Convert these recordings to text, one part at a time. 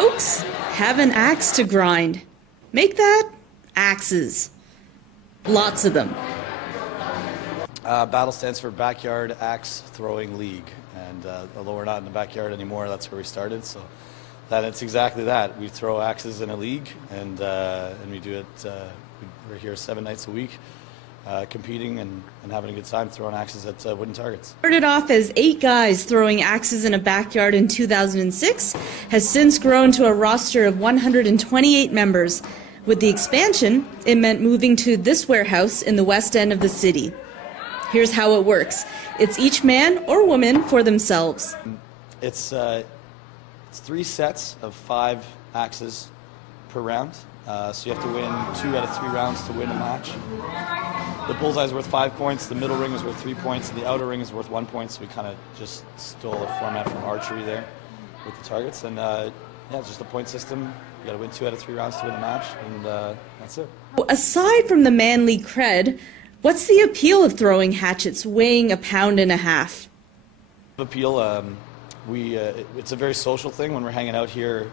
Folks have an axe to grind. Make that axes. Lots of them. Battle stands for Backyard Axe Throwing League, and although we're not in the backyard anymore, that's where we started. So it's exactly that. We throw axes in a league, and we do it. We're here 7 nights a week, competing and having a good time throwing axes at wooden targets. Started off as 8 guys throwing axes in a backyard in 2006, has since grown to a roster of 128 members. With the expansion, it meant moving to this warehouse in the west end of the city. Here's how it works. It's each man or woman for themselves. It's 3 sets of 5 axes per round. So you have to win 2 out of 3 rounds to win a match. The bullseye is worth 5 points, the middle ring is worth 3 points, and the outer ring is worth 1 point. So we kind of just stole a format from archery there with the targets. And yeah, it's just a point system. You got to win 2 out of 3 rounds to win the match, and that's it. Aside from the manly cred, what's the appeal of throwing hatchets weighing 1.5 pounds? Appeal, it's a very social thing. When we're hanging out here,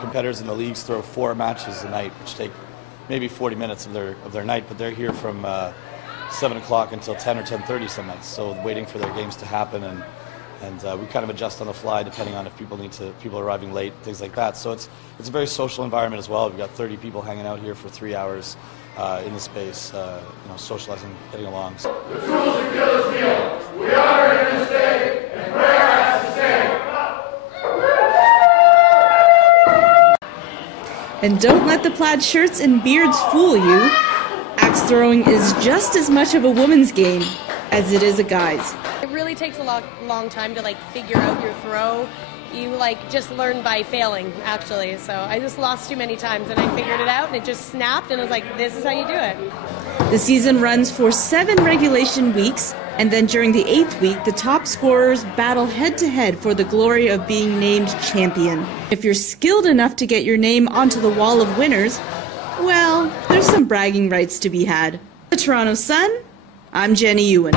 competitors in the leagues throw 4 matches a night, which take maybe 40 minutes of their night, but they're here from 7 o'clock until 10 or 10:30 some nights, so waiting for their games to happen, and we kind of adjust on the fly depending on if people are arriving late, things like that. So it's a very social environment as well. We've got 30 people hanging out here for 3 hours in the space, socializing, getting along. The tools to kill us meal. We are here to stay, and prayer has to stay. And don't let the plaid shirts and beards fool you. Axe throwing is just as much of a woman's game as it is a guy's. It really takes a long time to figure out your throw. You just learn by failing, actually. So I just lost too many times, and I figured it out, and it just snapped, and I was like, this is how you do it. The season runs for 7 regulation weeks, and then during the 8th week, the top scorers battle head-to-head for the glory of being named champion. If you're skilled enough to get your name onto the wall of winners, well, there's some bragging rights to be had. The Toronto Sun, I'm Jenny Ewan.